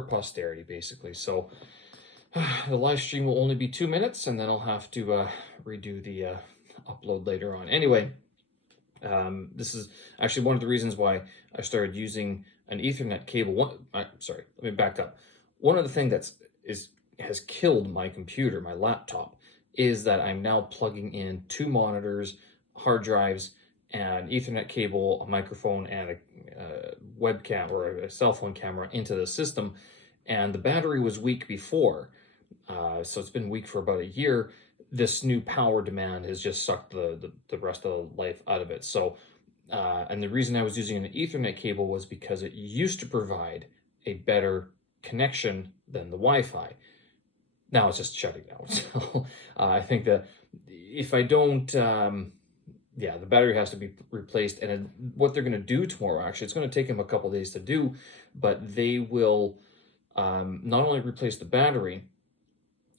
posterity, basically. So the live stream will only be 2 minutes, and then I'll have to redo the upload later on. Anyway, this is actually one of the reasons why I started using an Ethernet cable. Sorry, let me back up. One of the things has killed my computer, my laptop, is that I'm now plugging in 2 monitors, hard drives, an Ethernet cable, a microphone, and a webcam or a cell phone camera into the system. And the battery was weak before, so it's been weak for about a year. This new power demand has just sucked the rest of the life out of it. So, and the reason I was using an Ethernet cable was because it used to provide a better connection than the Wi-Fi. Now it's just shutting down. So I think that if I don't, the battery has to be replaced. And what they're going to do tomorrow, actually, it's going to take them a couple days to do, but they will not only replace the battery,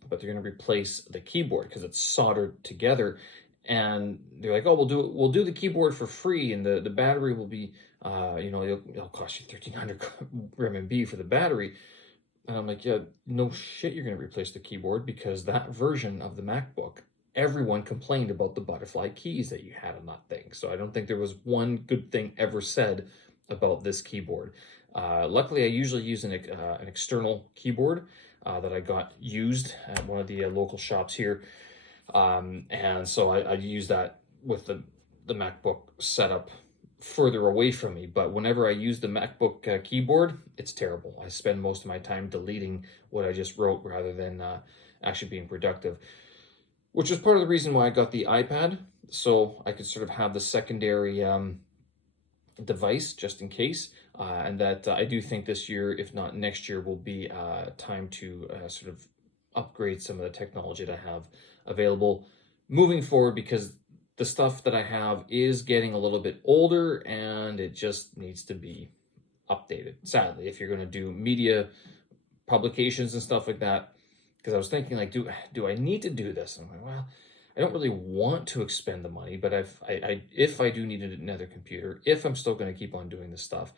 but they're going to replace the keyboard because it's soldered together. And they're like, oh, we'll do the keyboard for free, and the battery will be, it'll cost you 1,300 RMB for the battery. And I'm like, yeah, no shit, you're going to replace the keyboard, because that version of the MacBook, everyone complained about the butterfly keys that you had on that thing. So I don't think there was one good thing ever said about this keyboard. Luckily, I usually use an external keyboard that I got used at one of the local shops here. And so I use that with the MacBook setup further away from me. But whenever I use the MacBook keyboard, it's terrible. I spend most of my time deleting what I just wrote rather than actually being productive, which is part of the reason why I got the iPad, so I could sort of have the secondary device just in case. And that I do think this year, if not next year, will be time to sort of upgrade some of the technology that I have available moving forward, because the stuff that I have is getting a little bit older and it just needs to be updated, sadly, if you're going to do media publications and stuff like that. Because I was thinking, like, do I need to do this? I'm like, well, I don't really want to expend the money, but if I do need another computer, if I'm still going to keep on doing this stuff,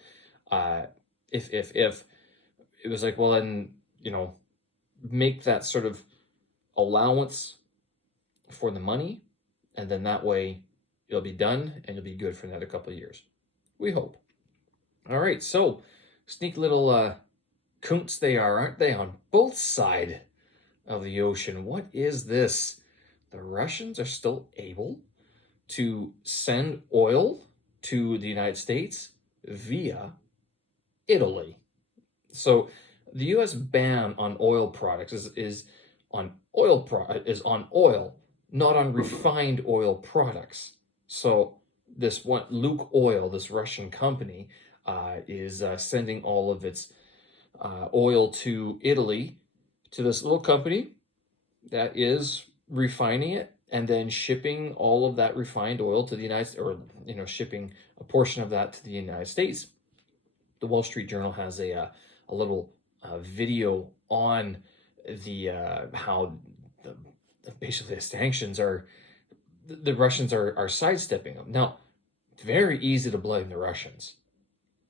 if it was like, well, then, make that sort of allowance for the money, and then that way it'll be done and it'll be good for another couple of years. We hope. All right, so sneaky little coons they are, aren't they, on both sides of the ocean? What is this? The Russians are still able to send oil to the United States via Italy. So the U.S. ban on oil products is on oil, not on refined oil products. So this one, Luke Oil, this Russian company, is sending all of its oil to Italy, to this little company that is refining it and then shipping all of that refined oil to the United States, or shipping a portion of that to the United States. The Wall Street Journal has a little video on the how basically the sanctions are, the Russians are sidestepping them. Now, it's very easy to blame the Russians.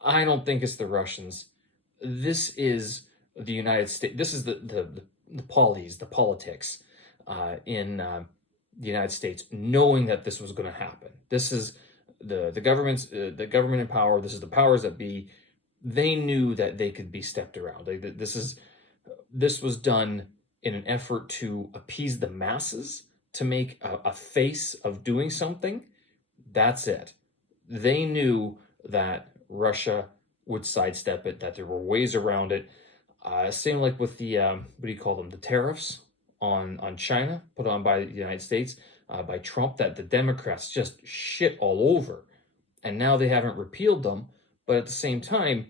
I don't think it's the Russians. This is the United States. This is the politics in the United States, knowing that this was going to happen. This is the government in power. This is the powers that be. They knew that they could be stepped around. This was done in an effort to appease the masses, to make a face of doing something. That's it. They knew that Russia would sidestep it, that there were ways around it. Same like with the, what do you call them, the tariffs on China, put on by the United States, by Trump, that the Democrats just shit all over. And now they haven't repealed them, but at the same time,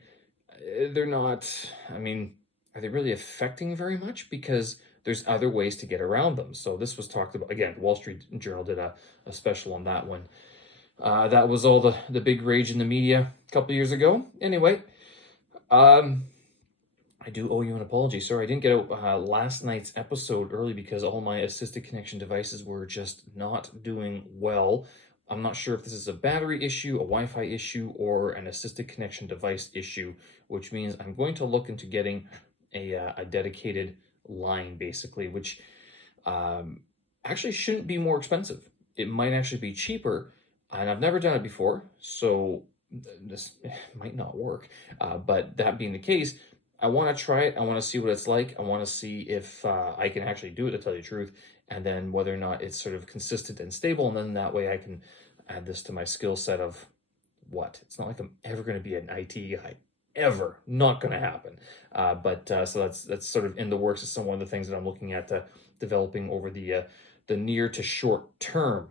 they're not, are they really affecting very much? Because there's other ways to get around them. So this was talked about, again, Wall Street Journal did a special on that one. That was all the big rage in the media a couple years ago. Anyway, I do owe you an apology. Sorry, I didn't get out last night's episode early because all my assisted connection devices were just not doing well. I'm not sure if this is a battery issue, a Wi-Fi issue, or an assisted connection device issue, which means I'm going to look into getting a dedicated line, basically, which actually shouldn't be more expensive. It might actually be cheaper, and I've never done it before, so this might not work. But that being the case, I want to try it. I want to see what it's like. I want to see if I can actually do it, to tell you the truth, and then whether or not it's sort of consistent and stable. And then that way I can add this to my skill set of what? It's not like I'm ever going to be an IT guy. Ever. Not going to happen. So that's sort of in the works. It's one of the things that I'm looking at developing over the near to short term.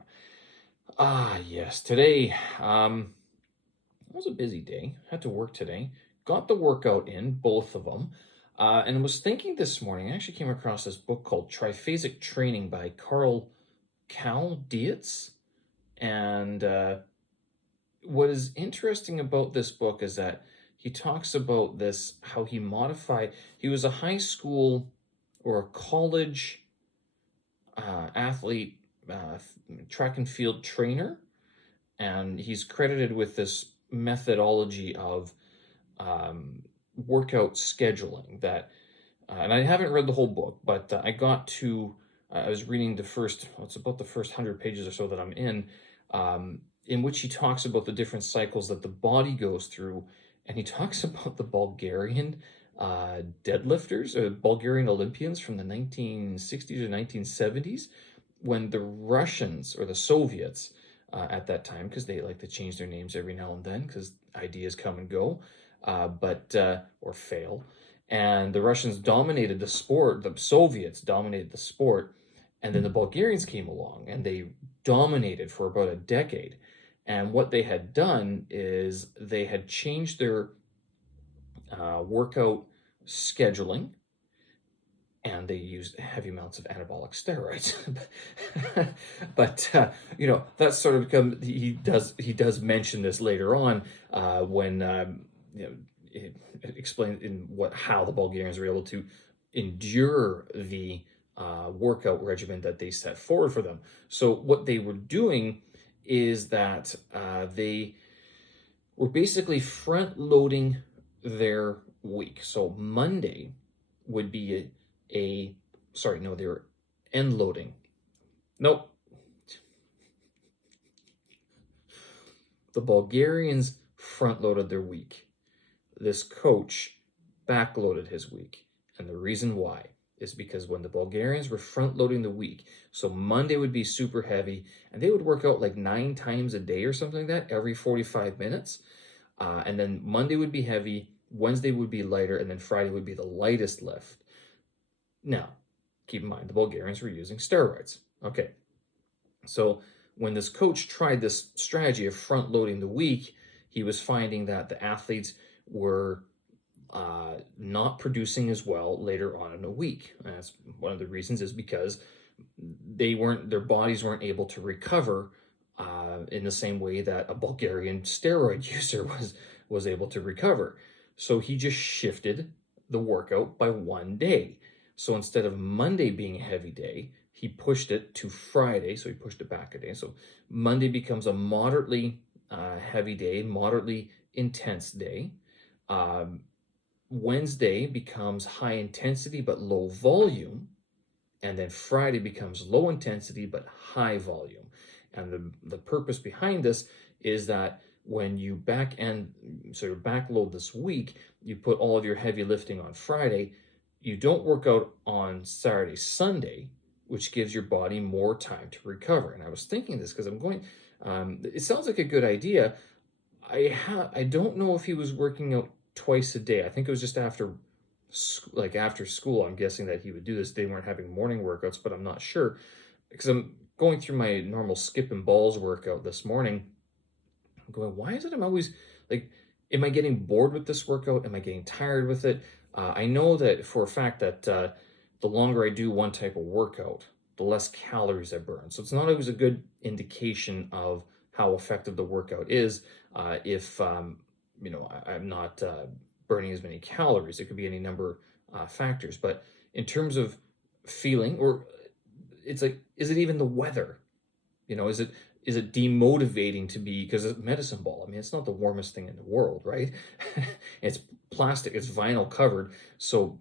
Yes. Today was a busy day. Had to work today. Got the workout in, both of them. And was thinking this morning, I actually came across this book called Triphasic Training by Carl Dietz. And what is interesting about this book is that he talks about this, how he was a high school or a college athlete, track and field trainer, and he's credited with this methodology of workout scheduling that, and I haven't read the whole book, but I was reading it's about the first 100 pages or so that I'm in which he talks about the different cycles that the body goes through. And he talks about the Bulgarian deadlifters, or Bulgarian Olympians from the 1960s or 1970s, when the Russians or the Soviets at that time, because they like to change their names every now and then because ideas come and go, or fail. And the Russians dominated the sport, the Soviets dominated the sport, and then the Bulgarians came along and they dominated for about a decade. And what they had done is they had changed their workout scheduling, and they used heavy amounts of anabolic steroids. But that's sort of become. He does mention this later on when it explains how the Bulgarians were able to endure the workout regimen that they set forward for them. So what they were doing is that they were basically front loading their week. So Monday would be they were end loading. Nope. The Bulgarians front loaded their week. This coach backloaded his week. And the reason why is because when the Bulgarians were front loading the week, so Monday would be super heavy, and they would work out like 9 times a day or something like that, every 45 minutes. And then Monday would be heavy, Wednesday would be lighter, and then Friday would be the lightest lift. Now, keep in mind, the Bulgarians were using steroids. Okay, so when this coach tried this strategy of front loading the week, he was finding that the athletes were not producing as well later on in a week. And that's one of the reasons, is because their bodies weren't able to recover in the same way that a Bulgarian steroid user was able to recover. So he just shifted the workout by 1 day. So instead of Monday being a heavy day, he pushed it to Friday. So he pushed it back a day. So Monday becomes a moderately heavy day, moderately intense day. Wednesday becomes high intensity but low volume, and then Friday becomes low intensity but high volume. And the purpose behind this is that when you backload this week, you put all of your heavy lifting on Friday. You don't work out on Saturday, Sunday, which gives your body more time to recover. And I was thinking this because it sounds like a good idea. I don't know if he was working out twice a day. I think it was just after school. I'm guessing that he would do this. They weren't having morning workouts, but I'm not sure, because I'm going through my normal skip and balls workout this morning. I'm going, why is it I'm always like, am I getting bored with this workout? Am I getting tired with it? I know that for a fact that the longer I do one type of workout, the less calories I burn. So it's not always a good indication of how effective the workout is if I'm not burning as many calories. It could be any number of factors. But in terms of feeling, or it's like, is it even the weather? Is it demotivating to be, because it's medicine ball. I mean, it's not the warmest thing in the world, right? It's plastic, it's vinyl covered. So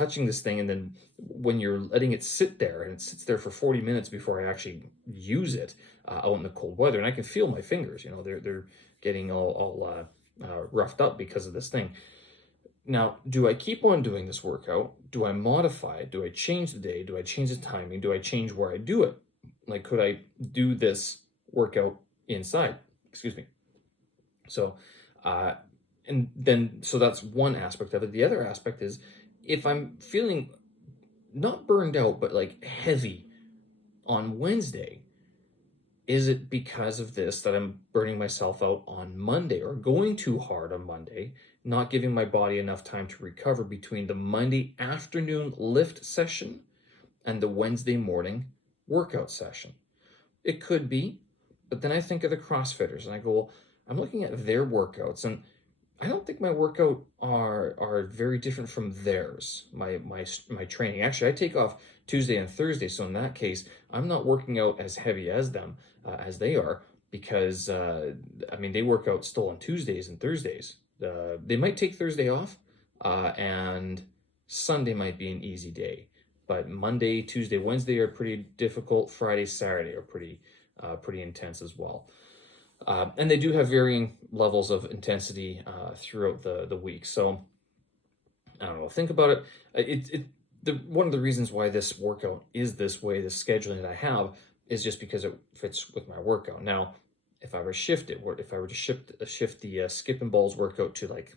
touching this thing, and then when you're letting it sit there, and it sits there for 40 minutes before I actually use it out in the cold weather, and I can feel my fingers, they're getting all roughed up because of this thing. Now, do I keep on doing this workout? Do I modify it? Do I change the day? Do I change the timing? Do I change where I do it? Like, could I do this workout inside? Excuse me. So, so that's one aspect of it. The other aspect is, if I'm feeling not burned out, but like heavy on Wednesday, is it because of this that I'm burning myself out on Monday, or going too hard on Monday, not giving my body enough time to recover between the Monday afternoon lift session and the Wednesday morning workout session? It could be, but then I think of the CrossFitters and I go, well, I'm looking at their workouts, and I don't think my workout are very different from theirs, my training. Actually, I take off Tuesday and Thursday, so in that case, I'm not working out as heavy as them, as they are, because, they work out still on Tuesdays and Thursdays. They might take Thursday off, and Sunday might be an easy day. But Monday, Tuesday, Wednesday are pretty difficult. Friday, Saturday are pretty intense as well. And they do have varying levels of intensity throughout the week. So I don't know. Think about it. One of the reasons why this workout is this way, the scheduling that I have, is just because it fits with my workout. Now, if I were to shift it, or if I were to shift the skip and balls workout to like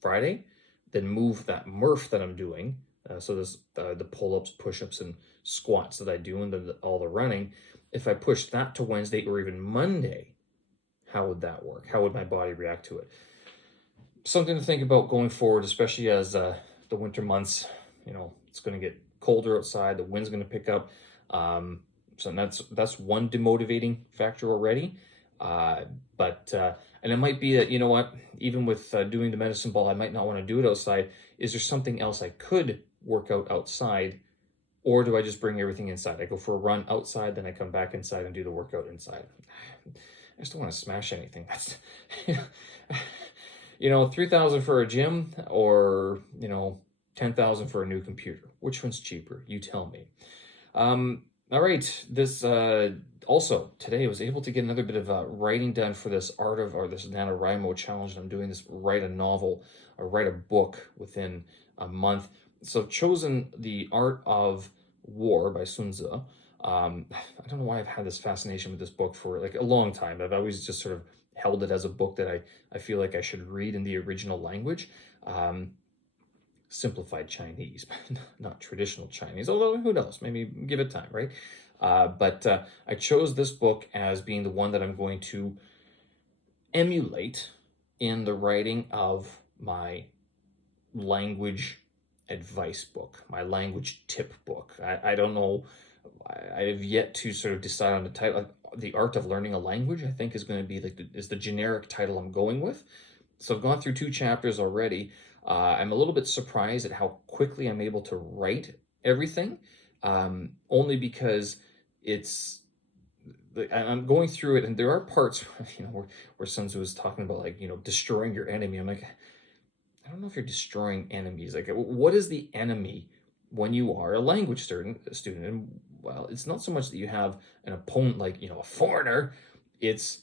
Friday, then move that Murph that I'm doing. So this the pull-ups, push-ups, and squats that I do, and all the running. If I push that to Wednesday or even Monday, how would that work? How would my body react to it? Something to think about going forward, especially as the winter months, it's going to get colder outside, the wind's going to pick up. So that's one demotivating factor already. And it might be that, even with doing the medicine ball, I might not want to do it outside. Is there something else I could work out outside? Or do I just bring everything inside? I go for a run outside, then I come back inside and do the workout inside. I just don't want to smash anything. That's, 3,000 for a gym, or, 10,000 for a new computer. Which one's cheaper? You tell me. All right. This, also today I was able to get another bit of writing done for this this NaNoWriMo challenge. And I'm doing this write a novel or write a book within a month. So I've chosen The Art of War by Sun Tzu. I don't know why I've had this fascination with this book for like a long time. I've always just sort of held it as a book that I feel like I should read in the original language. Simplified Chinese, not traditional Chinese, although who knows, maybe give it time, right? But I chose this book as being the one that I'm going to emulate in the writing of my language advice book, my language tip book. I don't know. I have yet to sort of decide on the title. The Art of Learning a Language, I think, is going to be is the generic title I'm going with. So I've gone through 2 chapters already. I'm a little bit surprised at how quickly I'm able to write everything, only because I'm going through it, and there are parts, where Sun Tzu is talking about, like, destroying your enemy. I'm like, I don't know if you're destroying enemies. Like, what is the enemy when you are a language student? And, well, it's not so much that you have an opponent like, a foreigner. It's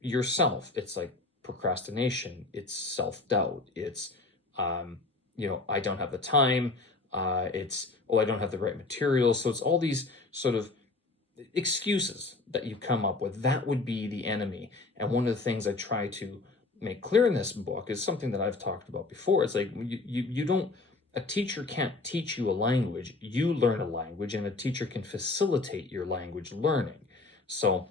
yourself. It's like procrastination. It's self-doubt. It's, I don't have the time. It's, I don't have the right materials. So it's all these sort of excuses that you come up with. That would be the enemy. And one of the things I try to make clear in this book is something that I've talked about before. It's like, you don't, a teacher can't teach you a language. You learn a language, and a teacher can facilitate your language learning. So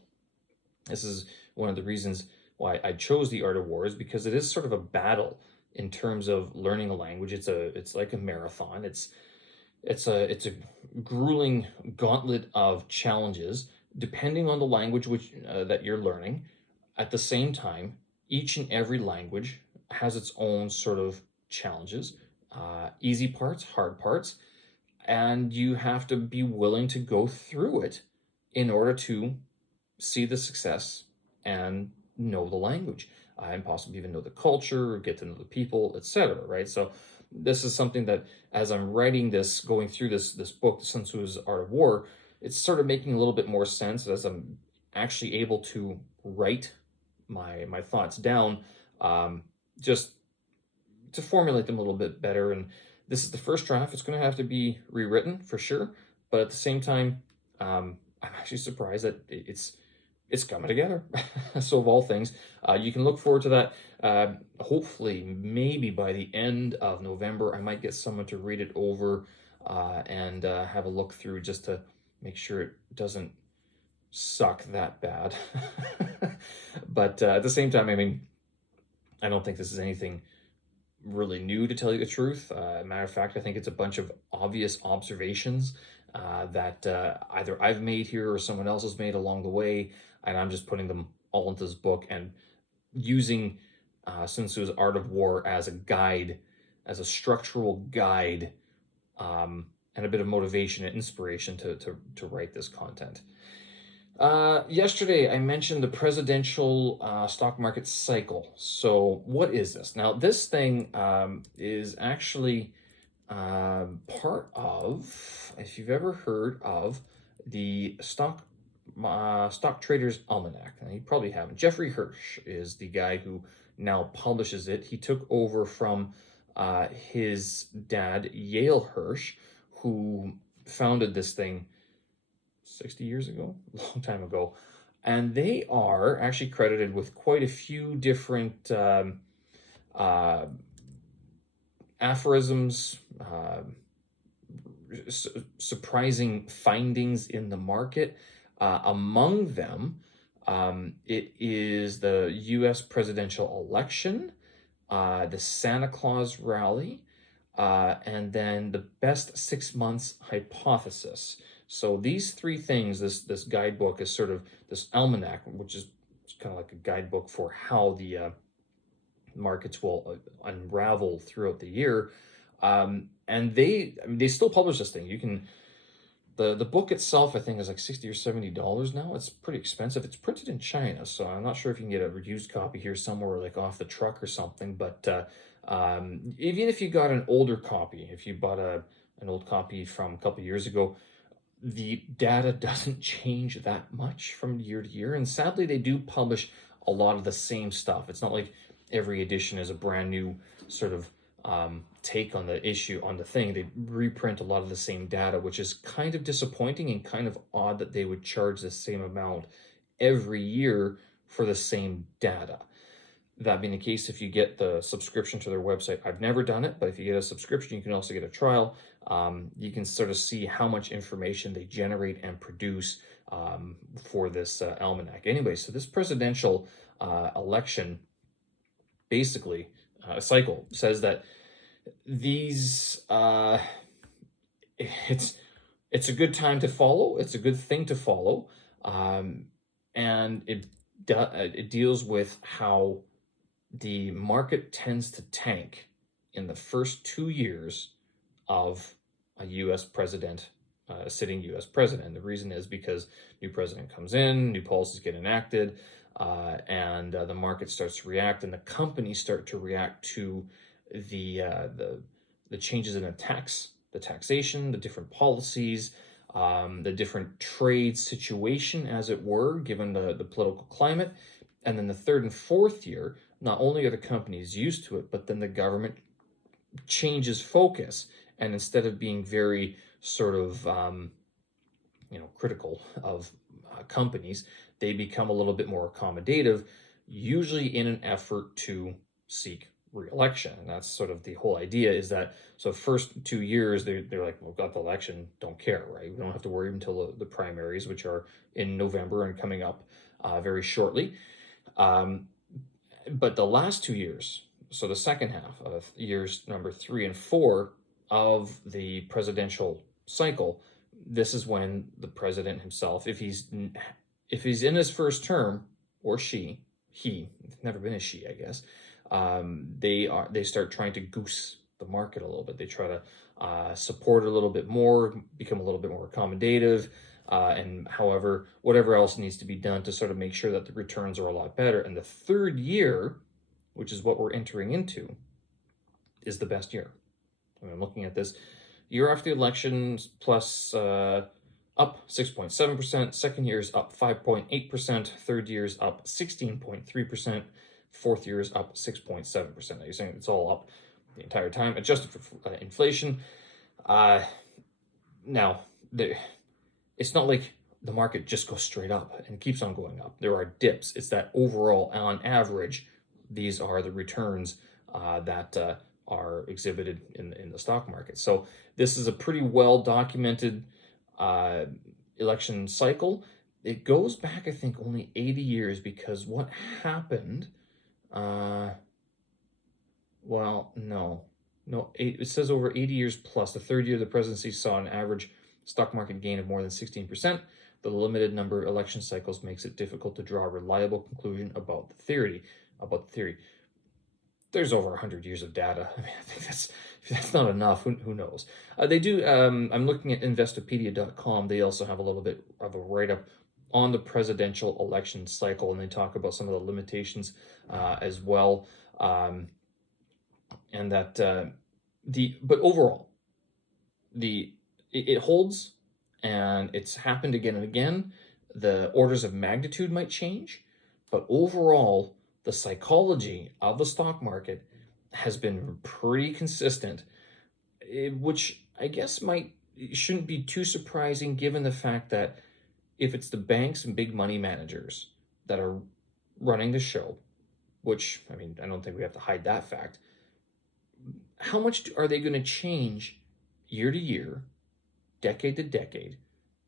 this is one of the reasons why I chose The Art of War, is because it is sort of a battle in terms of learning a language. It's like a marathon. It's a grueling gauntlet of challenges, depending on the language that you're learning. At the same time, each and every language has its own sort of challenges, easy parts, hard parts, and you have to be willing to go through it in order to see the success and know the language, and possibly even know the culture, get to know the people, etc. Right? So this is something that, as I'm writing this, going through this book, Sun Tzu's Art of War, it's sort of making a little bit more sense as I'm actually able to write my thoughts down, just to formulate them a little bit better. And this is the first draft. It's going to have to be rewritten for sure, but at the same time, I'm actually surprised that it's coming together. So of all things, you can look forward to that. Hopefully, maybe by the end of November, I might get someone to read it over and have a look through just to make sure it doesn't suck that bad. But at the same time, I mean, I don't think this is anything really new, to tell you the truth. Matter of fact, I think it's a bunch of obvious observations that either I've made here or someone else has made along the way, and I'm just putting them all into this book and using Sun Tzu's Art of War as a guide, as a structural guide, and a bit of motivation and inspiration to write this content. Yesterday, I mentioned the presidential stock market cycle. So what is this? Now, this thing is actually part of, if you've ever heard of the Stock Traders Almanac. Now, you probably haven't. Jeffrey Hirsch is the guy who now publishes it. He took over from his dad, Yale Hirsch, who founded this thing 60 years ago, a long time ago. And they are actually credited with quite a few different aphorisms, surprising findings in the market. Among them, it is the US presidential election, the Santa Claus rally, and then the best 6 months hypothesis. So these three things, this guidebook is sort of this almanac, which is kind of like a guidebook for how the markets will unravel throughout the year. And they still publish this thing. You can, the book itself, I think, is like $60 or $70 now. It's pretty expensive. It's printed in China, so I'm not sure if you can get a used copy here somewhere, like off the truck or something. But even if you got an older copy, if you bought an old copy from a couple years ago, the data doesn't change that much from year to year. And sadly, they do publish a lot of the same stuff. It's not like every edition is a brand new sort of take on the issue, on the thing. They reprint a lot of the same data, which is kind of disappointing and kind of odd that they would charge the same amount every year for the same data. That being the case, if you get the subscription to their website, I've never done it, but if you get a subscription, you can also get a trial. You can sort of see how much information they generate and produce for this almanac. Anyway, so this presidential election, basically, cycle says that these, it's a good time to follow. It's a good thing to follow. And it deals with how the market tends to tank in the first 2 years of a U.S. president, a sitting U.S. president. The reason is because new president comes in, new policies get enacted, and the market starts to react, and the companies start to react to the changes in the taxation, the different policies, the different trade situation, as it were, given the political climate. And then the third and fourth year, not only are the companies used to it, but then the government changes focus. And instead of being very sort of, critical of companies, they become a little bit more accommodative, usually in an effort to seek re-election. And that's sort of the whole idea, is that, so first 2 years, they're like, well, got the election, don't care, right? We don't have to worry until the primaries, which are in November and coming up very shortly. But the last 2 years, so the second half of years number 3 and 4 of the presidential cycle, this is when the president himself, if he's in his first term, or he, it's never been a she, I guess, they start trying to goose the market a little bit. They try to support it a little bit more, become a little bit more accommodative, and whatever else needs to be done to sort of make sure that the returns are a lot better. And the 3rd year, which is what we're entering into, is the best year. I'm looking at this, year after the election plus up 6.7%, second year is up 5.8%, third year is up 16.3%, fourth year is up 6.7%. Now you're saying it's all up the entire time, adjusted for inflation. Now, it's not like the market just goes straight up and keeps on going up. There are dips. It's that overall, on average, these are the returns that are exhibited in the stock market. So this is a pretty well documented election cycle. It goes back, I think, only 80 years, because what happened, well, no, it says over 80 years plus. The third year of the presidency saw an average stock market gain of more than 16%. The limited number of election cycles makes it difficult to draw a reliable conclusion about the theory. There's over 100 years of data. I mean, I think that's not enough. Who knows? They do. I'm looking at Investopedia.com. They also have a little bit of a write-up on the presidential election cycle, and they talk about some of the limitations as well. And that but overall, it holds, and it's happened again and again. The orders of magnitude might change, but overall, the psychology of the stock market has been pretty consistent, which I guess shouldn't be too surprising, given the fact that if it's the banks and big money managers that are running the show, which, I mean, I don't think we have to hide that fact, how much are they going to change year to year, decade to decade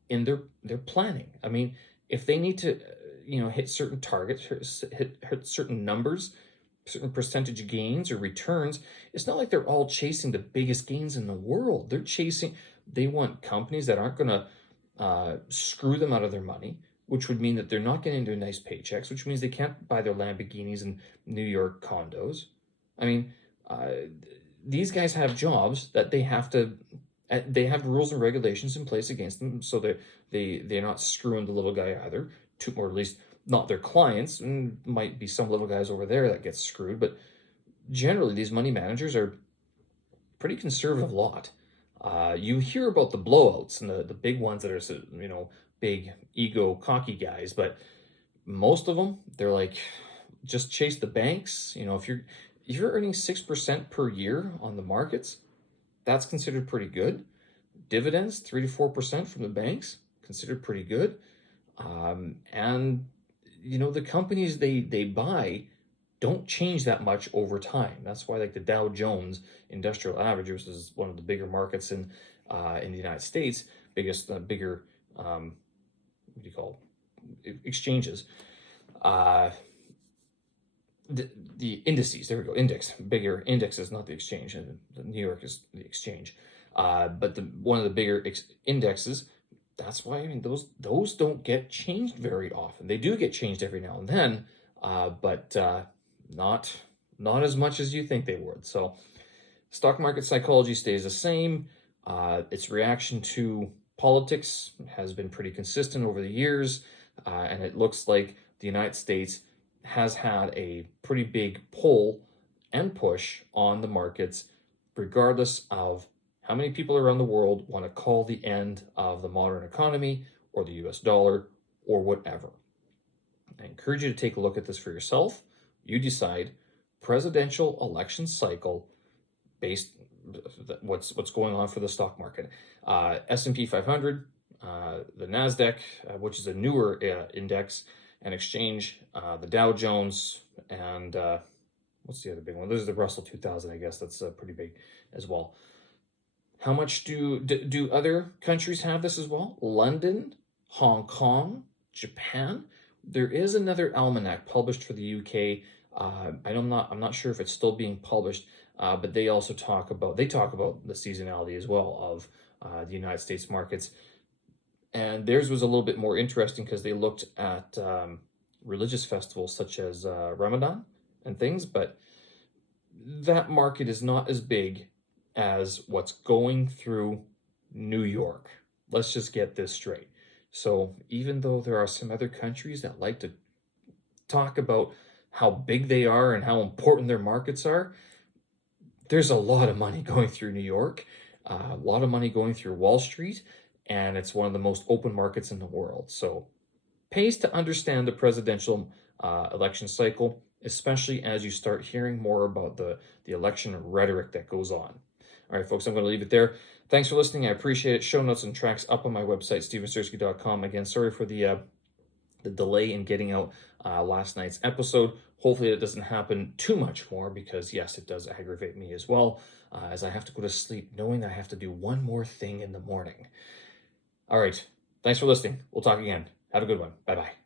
in their planning? I mean, if they need to hit certain targets, hit certain numbers, certain percentage gains or returns, it's not like they're all chasing the biggest gains in the world. They want companies that aren't going to screw them out of their money, which would mean that they're not getting their nice paychecks, which means they can't buy their Lamborghinis and New York condos. I mean, these guys have jobs that they have rules and regulations in place against them, so they're not screwing the little guy either, or at least not their clients. And might be some little guys over there that get screwed, but generally these money managers are pretty conservative lot. You hear about the blowouts and the big ones that are big ego cocky guys, but most of them, they're like, just chase the banks. If you're earning 6% per year on the markets, that's considered pretty good. Dividends, 3 to 4% from the banks, considered pretty good. And the companies they buy don't change that much over time. That's why, like, the Dow Jones Industrial Average, which is one of the bigger markets in the United States, bigger exchanges. The indices, there we go, bigger indexes, not the exchange. New York is the exchange. But one of the bigger indexes, that's why, I mean, those don't get changed very often. They do get changed every now and then, but not as much as you think they would. So stock market psychology stays the same. Its reaction to politics has been pretty consistent over the years, and it looks like the United States has had a pretty big pull and push on the markets, regardless of how many people around the world want to call the end of the modern economy or the US dollar or whatever. I encourage you to take a look at this for yourself. You decide. Presidential election cycle based what's going on for the stock market. S&P 500, the NASDAQ, which is a newer index and exchange, the Dow Jones, and what's the other big one? This is the Russell 2000, I guess. That's pretty big as well. How much do other countries have this as well? London, Hong Kong, Japan. There is another almanac published for the UK. I'm not sure if it's still being published, but they also talk about the seasonality as well of the United States markets. And theirs was a little bit more interesting because they looked at religious festivals such as Ramadan and things, but that market is not as big as what's going through New York. Let's just get this straight. So even though there are some other countries that like to talk about how big they are and how important their markets are, there's a lot of money going through New York, a lot of money going through Wall Street, and it's one of the most open markets in the world. So pays to understand the presidential election cycle, especially as you start hearing more about the election rhetoric that goes on. All right, folks, I'm going to leave it there. Thanks for listening. I appreciate it. Show notes and tracks up on my website, stevensersky.com. Again, sorry for the delay in getting out last night's episode. Hopefully it doesn't happen too much more, because yes, it does aggravate me as well, as I have to go to sleep knowing that I have to do one more thing in the morning. All right. Thanks for listening. We'll talk again. Have a good one. Bye-bye.